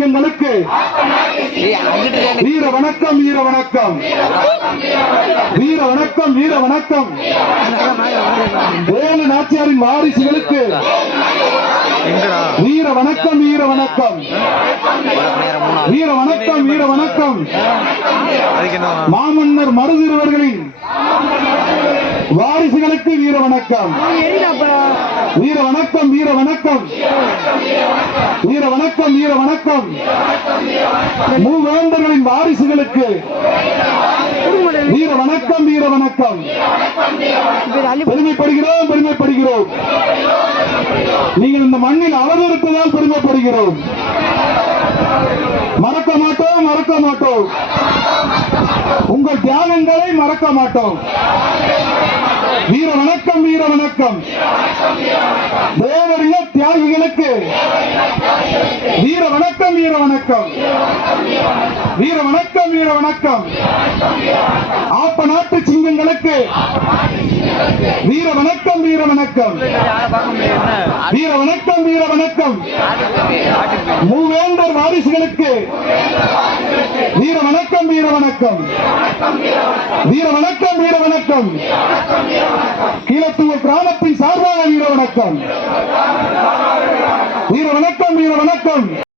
சிங்கங்களுக்கு. வீர வணக்கம் வீர வணக்கம். வீர வணக்கம் வீர வணக்கம். வேலு நாச்சியாரின் வாரிசுகளுக்கு எங்கடா? வீர வணக்கம் வீர வணக்கம். வீர வணக்கம் வீர வணக்கம். மாமன்னர் மருதிருவர்களின் வாரிசுகளுக்கு வீர வணக்கம். வீர வணக்கம் வீர வணக்கம் வீர வணக்கம் வீர வணக்கம் மூவேந்தர்களின் வாரிசுகளுக்கு வீர வணக்கம் வீர வணக்கம் பெருமைப்படுகிறோம் பெருமைப்படுகிறோம். நீங்கள் இந்த மண்ணில் அவதரிப்பதால் பெருமைப்படுகிறோம். மறக்க மாட்டோம் மறக்க மாட்டோம். உங்கள் தியாகங்களை மறக்க மாட்டோம். வீர வணக்கம். தேவரிய தியாகிகளுக்கு வீர வணக்கம் வீர வணக்கம். வீர வணக்கம் வீர வணக்கம். ஆப்ப நாட்டு சிங்கங்களுக்கு வீர வணக்கம் வீர வணக்கம். வீர வணக்கம் வீர வணக்கம். மூவேந்தர் வாரிசுகளுக்கு வீர வணக்கம் வீர வணக்கம். வீர வணக்கம் வீர வணக்கம். கீழத்தூர் கிராமத்தின் சார்பாக வீர வணக்கம். வீர வணக்கம் வீர வணக்கம்.